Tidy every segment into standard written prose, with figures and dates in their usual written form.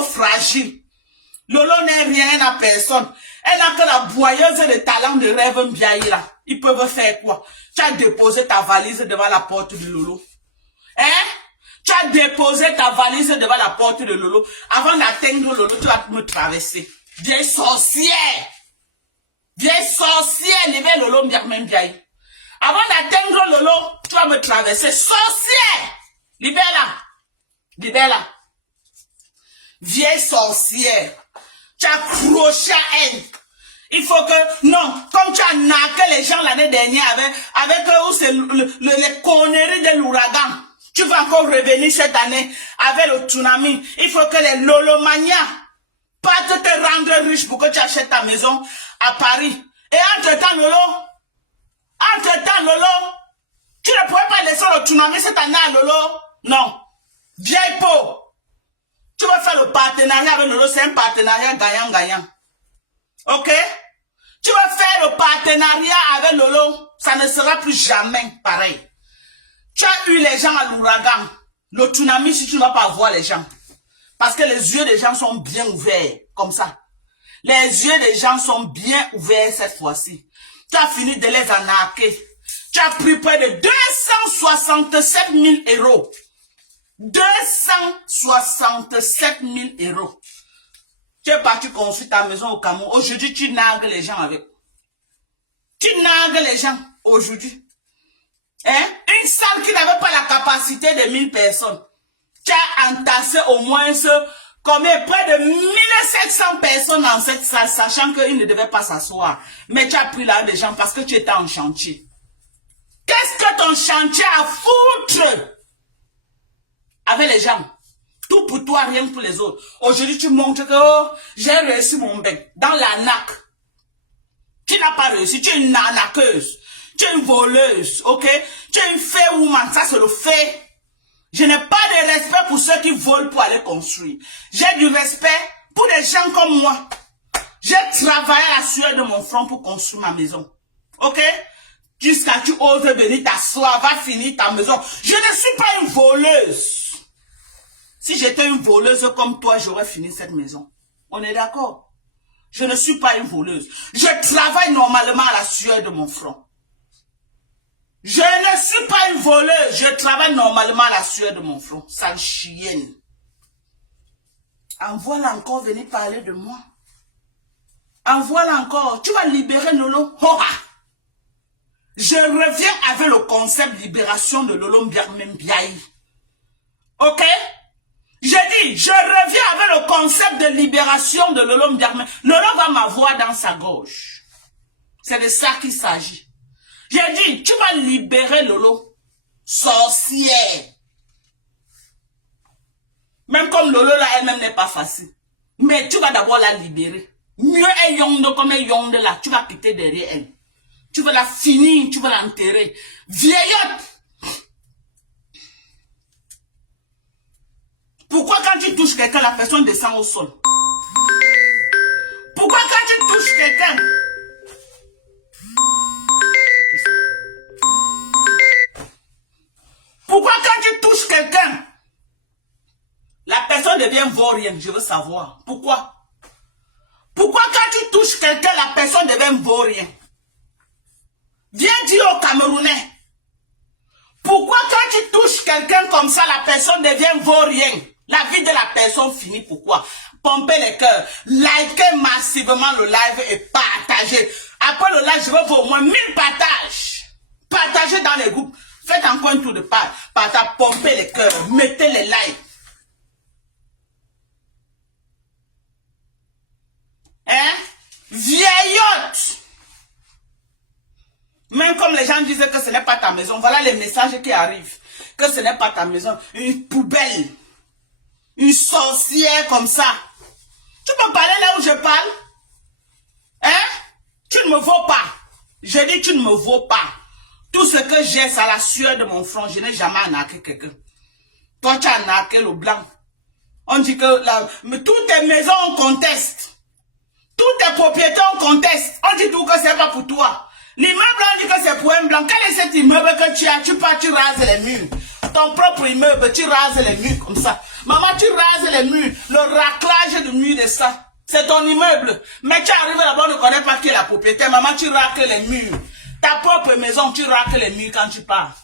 fragile. Lolo n'est rien à personne. Elle n'a que la boyeuse de talent de rêve Mbiaïra. Ils peuvent faire quoi? Tu as déposé ta valise devant la porte de Lolo. Hein? Tu as déposé ta valise devant la porte de Lolo. Avant d'atteindre Lolo, tu vas me traverser. Vieille sorcière! Vieille sorcière! Levez Lolo Mbiaï. Avant d'atteindre Lolo, tu vas me traverser. Sorcière! Libère-la! Libère-la! Vieille sorcière! Tu as accroché à elle. Il faut que, non, comme tu as naqué les gens l'année dernière avec les conneries de l'ouragan, tu vas encore revenir cette année avec le tsunami. Il faut que les lolomanias partent te rendre riche pour que tu achètes ta maison à Paris. Et entre-temps, Lolo, tu ne pourrais pas laisser le tsunami cette année à Lolo? Non. Vieille peau. Tu vas faire le partenariat avec Lolo, c'est un partenariat gagnant-gagnant. Ok? Tu vas faire le partenariat avec Lolo, ça ne sera plus jamais pareil. Tu as eu les gens à l'ouragan. Le tsunami, si tu ne vas pas voir les gens. Parce que les yeux des gens sont bien ouverts, comme ça. Les yeux des gens sont bien ouverts cette fois-ci. Tu as fini de les arnaquer. Tu as pris près de 267 000 euros. 267 000 euros. Tu es parti construire ta maison au Cameroun. Aujourd'hui, tu nargues les gens avec. Tu nargues les gens aujourd'hui. Hein? Une salle qui n'avait pas la capacité de 1000 personnes. Tu as entassé au moins combien? Près de 1700 personnes dans cette salle, sachant qu'ils ne devaient pas s'asseoir. Mais tu as pris là des gens parce que tu étais en chantier. Qu'est-ce que ton chantier a foutre avec les gens? Tout pour toi, rien pour les autres. Aujourd'hui, tu montres que oh, j'ai réussi mon bec dans l'arnaque. Tu n'as pas réussi, tu es une arnaqueuse. Tu es une voleuse, ok? Tu es une fair woman, ça c'est le fait. Je n'ai pas de respect pour ceux qui volent pour aller construire. J'ai du respect pour des gens comme moi. J'ai travaillé à la sueur de mon front pour construire ma maison. Ok? Jusqu'à tu oses venir t'asseoir, va finir ta maison. Je ne suis pas une voleuse. Si j'étais une voleuse comme toi, j'aurais fini cette maison. On est d'accord? Je ne suis pas une voleuse. Je travaille normalement à la sueur de mon front. Je ne suis pas une voleuse. Je travaille normalement à la sueur de mon front. Sale chienne. Envoie-la encore venir parler de moi. Envoie-la encore. Tu vas libérer Lolo. Hora. Je reviens avec le concept de libération de Lolo Mbiaï. Ok? J'ai dit, je reviens avec le concept de libération de Lolo Mbiaï. Lolo va m'avoir dans sa gauche. C'est de ça qu'il s'agit. J'ai dit, tu vas libérer Lolo. Sorcière. Même comme Lolo là, elle-même n'est pas facile. Mais tu vas d'abord la libérer. Mieux elle yonde comme elle yonde là, tu vas quitter derrière elle. Tu vas la finir, tu vas l'enterrer. Vieillotte. Pourquoi quand tu touches quelqu'un, la personne descend au sol? Pourquoi quand tu touches quelqu'un? Pourquoi quand tu touches quelqu'un, la personne devient vaurien? Je veux savoir. Pourquoi? Pourquoi quand tu touches quelqu'un, la personne devient vaurien? Viens dire aux Camerounais. Pourquoi quand tu touches quelqu'un comme ça, la personne devient vaurien? La vie de la personne finit. Pourquoi? Pompez les cœurs. Likez massivement le live et partagez. Après le live, je veux voir au moins 1000 partages. Partagez dans les groupes. Faites encore un tour de partage. Pompez les cœurs. Mettez les likes. Hein? Vieillotte. Même comme les gens disaient que ce n'est pas ta maison. Voilà les messages qui arrivent. Que ce n'est pas ta maison. Une poubelle. Une sorcière comme ça. Tu peux parler là où je parle? Hein? Tu ne me vaux pas. Je dis tu ne me vaux pas. Tout ce que j'ai, c'est à la sueur de mon front. Je n'ai jamais arnaqué quelqu'un. Toi, tu as arnaqué le blanc. On dit que mais toutes tes maisons, on conteste. Toutes tes propriétés, on conteste. On dit tout que c'est pas pour toi. L'immeuble, on dit que c'est pour un blanc. Quel est cet immeuble que tu as? Tu pars, tu rases les murs. Ton propre immeuble, tu rases les murs comme ça. Maman, tu rases les murs. Le raclage du mur de ça. C'est ton immeuble. Mais tu arrives là-bas, on ne connaît pas qui est la propriétaire. Maman, tu racles les murs. Ta propre maison, tu racles les murs quand tu pars.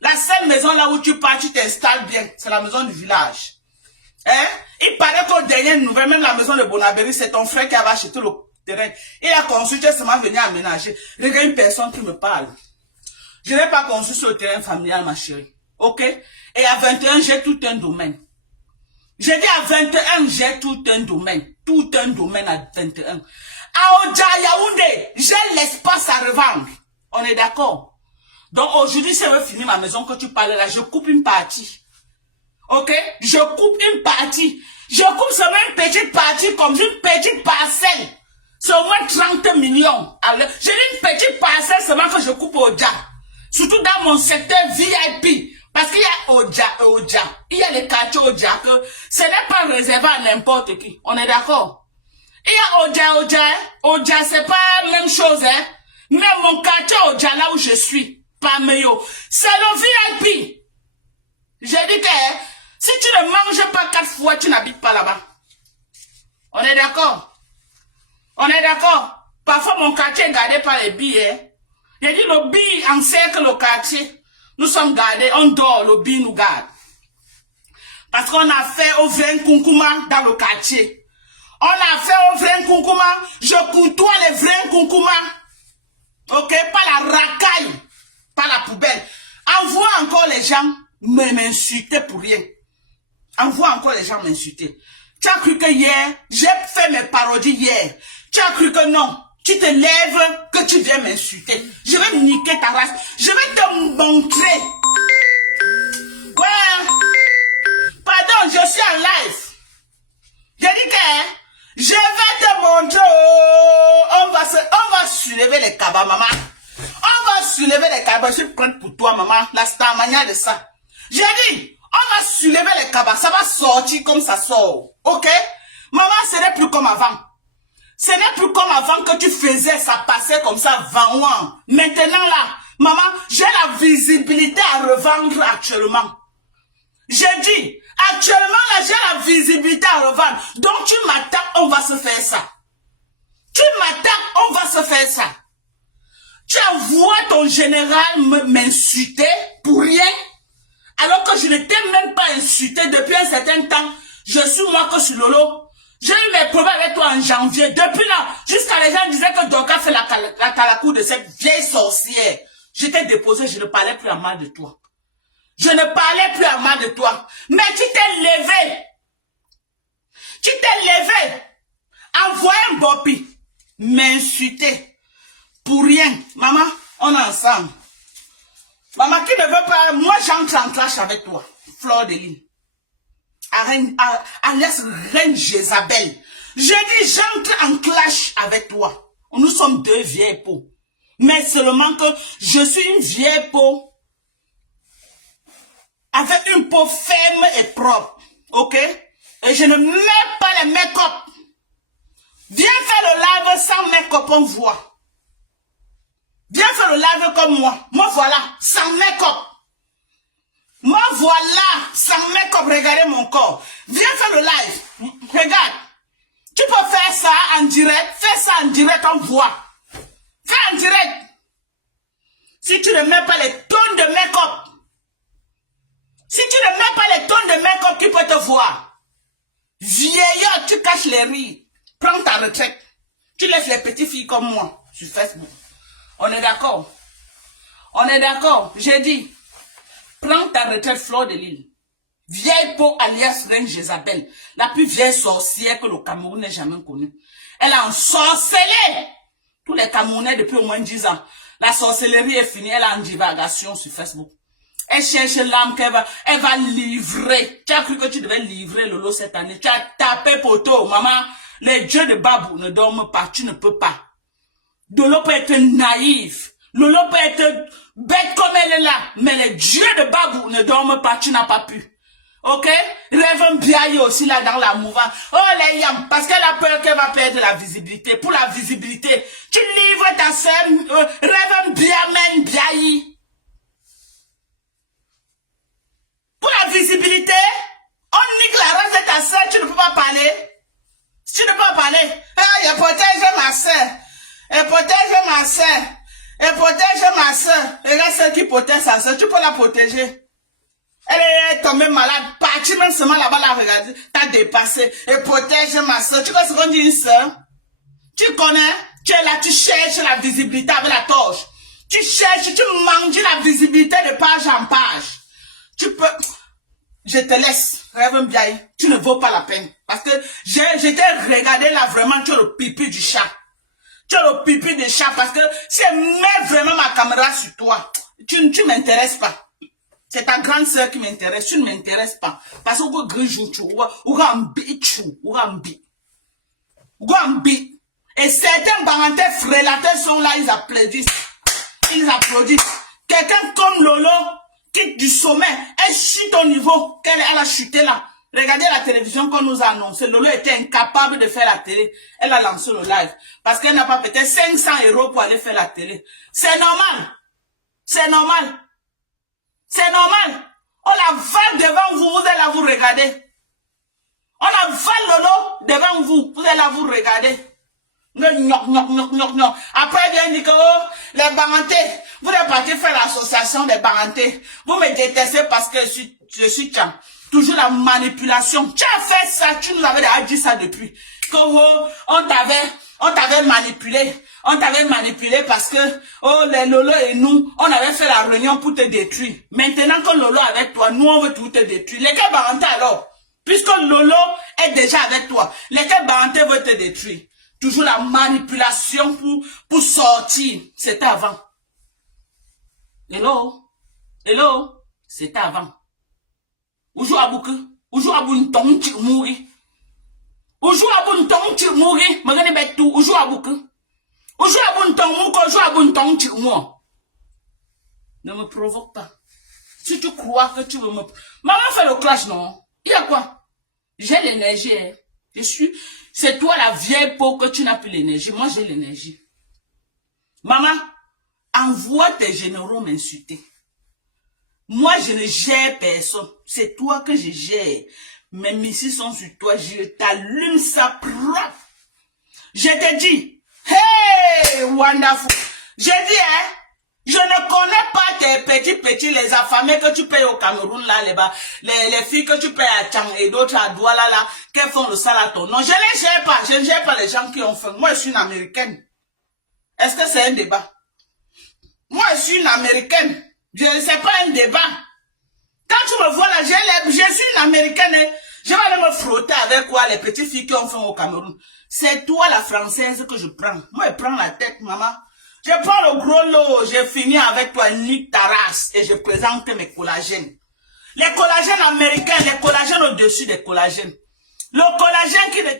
La seule maison là où tu pars, tu t'installes bien. C'est la maison du village. Hein? Il paraît qu'au dernier nouvelle, même la maison de Bonaberry, c'est ton frère qui avait acheté le terrain. Il a construit, tu es seulement venu aménager. Regarde une personne qui me parle. Je n'ai pas construit sur le terrain familial, ma chérie. Ok? Et à 21, j'ai tout un domaine. J'ai dit à 21, j'ai tout un domaine. Tout un domaine à 21. À Oja Yaoundé, j'ai l'espace à revendre. On est d'accord? Donc aujourd'hui, si je veux finir ma maison que tu parles là, je coupe une partie. Ok? Je coupe une partie. Je coupe seulement une petite partie comme une petite parcelle. C'est au moins 30 millions. J'ai une petite parcelle seulement que je coupe au Oja. Surtout dans mon secteur VIP. Parce qu'il y a Oja. Il y a les quartiers Oja que ce n'est pas réservé à n'importe qui. On est d'accord? Il y a Oja. Oja, c'est pas la même chose, hein. Mais mon quartier Oja, là où je suis, pas meilleur. C'est le VIP. J'ai dit que si tu ne manges pas 4 fois, tu n'habites pas là-bas. On est d'accord? On est d'accord? Parfois, mon quartier est gardé par les billets. J'ai dit, le billet encercle le quartier. Nous sommes gardés, on dort, le billet nous garde. Parce qu'on a fait au vrai Kunkuma dans le quartier. On a fait au vrai Kunkuma, je côtoie les vrais Kunkuma. Ok? Pas la racaille, pas la poubelle. Envoie encore les gens m'insulter pour rien. Envoie encore les gens m'insulter. Tu as cru que hier, j'ai fait mes parodies hier. Tu as cru que non. Tu te lèves, que tu viens m'insulter. Je vais niquer ta race. Je vais te montrer. Ouais. Pardon, je suis en live. J'ai dit que je vais te montrer. On va soulever les cabas, maman. On va soulever les cabas. Je suis prête pour toi, maman. La stamania de ça. J'ai dit, on va soulever les cabas. Ça va sortir comme ça sort. Ok? Maman, ce n'est plus comme avant. Ce n'est plus comme avant que tu faisais, ça passait comme ça, vent. Maintenant là, maman, j'ai la visibilité à revendre actuellement. J'ai dit, actuellement là, j'ai la visibilité à revendre. Donc tu m'attaques, on va se faire ça. Tu m'attaques, on va se faire ça. Tu envoies ton général m'insulter pour rien, alors que je ne t'ai même pas insulté depuis un certain temps. Je suis moi que sur Lolo. J'ai eu mes problèmes avec toi en janvier. Depuis là, jusqu'à les gens disaient que Doka fait la calacour de cette vieille sorcière. Je t'ai déposé, je ne parlais plus à mal de toi. Je ne parlais plus à mal de toi. Mais tu t'es levé. Tu t'es levé. Envoyer un bopi. M'insulter. Pour rien. Maman, on est ensemble. Maman qui ne veut pas, moi j'entre en clash avec toi. Fleur de Lille. Alias Reine Jézabel. Je dis, j'entre en clash avec toi. Nous sommes deux vieilles peaux. Mais seulement que je suis une vieille peau avec une peau ferme et propre. Ok? Et je ne mets pas les make-up. Viens faire le live sans make-up, on voit. Viens faire le live comme moi. Moi voilà, sans make-up. Moi, voilà, sans make-up, regardez mon corps. Viens faire le live. Regarde. Tu peux faire ça en direct. Fais ça en direct, on voit. Fais en direct. Si tu ne mets pas les tonnes de make-up. Si tu ne mets pas les tonnes de make-up, qui peut te voir? Vieillard, tu caches les rires. Prends ta retraite. Tu laisses les petites filles comme moi sur Facebook. On est d'accord? On est d'accord? J'ai dit. Prends ta retraite, Fleur de Lille. Vieille peau alias Reine Jézabel. La plus vieille sorcière que le Cameroun n'ait jamais connue. Elle a ensorcelé tous les Camerounais depuis au moins 10 ans. La sorcellerie est finie. Elle est en divagation sur Facebook. Elle cherche l'âme qu'elle va livrer. Tu as cru que tu devais livrer Lolo cette année. Tu as tapé poteau. Maman, les dieux de Babou ne dorment pas. Tu ne peux pas. Lolo peut être naïf. Lolo peut être bête comme elle est là. Mais les dieux de Babou ne dorment pas. Tu n'as pas pu. Ok? Rêve bien aussi là dans la mouvance. Oh les yams, parce qu'elle a peur qu'elle va perdre la visibilité. Pour la visibilité, tu livres ta soeur, rêve bien men bien. Pour la visibilité, on nique la race de ta soeur, tu ne peux pas parler. Tu ne peux pas parler. Ah, elle protège ma soeur. Elle protège ma soeur. Elle protège ma soeur. Regarde celle qui protège sa soeur, tu peux la protéger. Elle est tombée malade, partie même seulement là-bas, la regarder, t'as dépassé, et protège ma soeur. Tu vois ce qu'on dit une soeur? Tu connais? Tu es là, tu cherches la visibilité avec la torche. Tu cherches, tu manges la visibilité de page en page. Tu peux, je te laisse, rêve bien, tu ne vaux pas la peine. Parce que je t'ai regardé là vraiment, tu as le pipi du chat. Tu as le pipi du chat parce que si je mets vraiment ma caméra sur toi, tu m'intéresses pas. C'est ta grande sœur qui m'intéresse, tu ne m'intéresses pas. Parce que vous grijou, ou gambi. Et certains parentés frélateurs sont là, ils applaudissent. Ils applaudissent. Quelqu'un comme Lolo, quitte du sommet, elle chute au niveau qu'elle a chuté là. Regardez la télévision qu'on nous a annoncé. Lolo était incapable de faire la télé. Elle a lancé le live. Parce qu'elle n'a pas peut-être 500 € pour aller faire la télé. C'est normal. C'est normal. C'est normal. On la vale devant vous, vous allez là vous regarder. On la vale Lolo devant vous, vous allez là vous regarder. Après, il vient dire que oh, les barantés, vous êtes parti faire l'association des barantés. Vous me détestez parce que je suis tcham. Toujours la manipulation. Tu as fait ça, tu nous avais déjà dit ça depuis. Que oh, on t'avait manipulé. On t'avait manipulé parce que, oh, les Lolo et nous, on avait fait la réunion pour te détruire. Maintenant que Lolo est avec toi, nous, on veut tout te détruire. Lesquels barantés alors? Puisque Lolo est déjà avec toi, lesquels barantés veulent te détruire? Toujours la manipulation pour sortir. C'était avant. Hello? Hello? C'était avant. Oujou abouke? Oujou abou ton tu mourir? Oujou abou ton tu mourir? Magane bet tout. Oujou abouke? Oujou abou ton mouko? Oujou abou ton tu mourir? Ne me provoque pas. Si tu crois que tu veux me... Maman fait le clash, non? Il y a quoi? J'ai l'énergie, hein. C'est toi la vieille peau que tu n'as plus l'énergie. Moi, j'ai l'énergie. Maman, envoie tes généraux m'insulter. Moi, je ne gère personne. C'est toi que je gère. Mes missiles sont sur toi. Je t'allume ça propre. Je te dis, hey, wonderful. Je dis, hein, je ne connais pas tes petits, les affamés que tu payes au Cameroun, là, les filles que tu payes à Tchang et d'autres à Douala, là, qui font le salaton. Non, je ne les gère pas. Je ne gère pas les gens qui ont faim. Moi, je suis une Américaine. Est-ce que c'est un débat? Moi, je suis une Américaine. C'est pas un débat. Quand tu me vois là, je suis une Américaine. Hein. Je vais aller me frotter avec quoi, les petites filles qui ont faim au Cameroun. C'est toi, la Française, que je prends. Moi, je prends la tête, maman. Je prends le gros lot, j'ai fini avec toi, nique ta race, et je présente mes collagènes. Les collagènes américains, les collagènes au-dessus des collagènes. Le collagène qui ne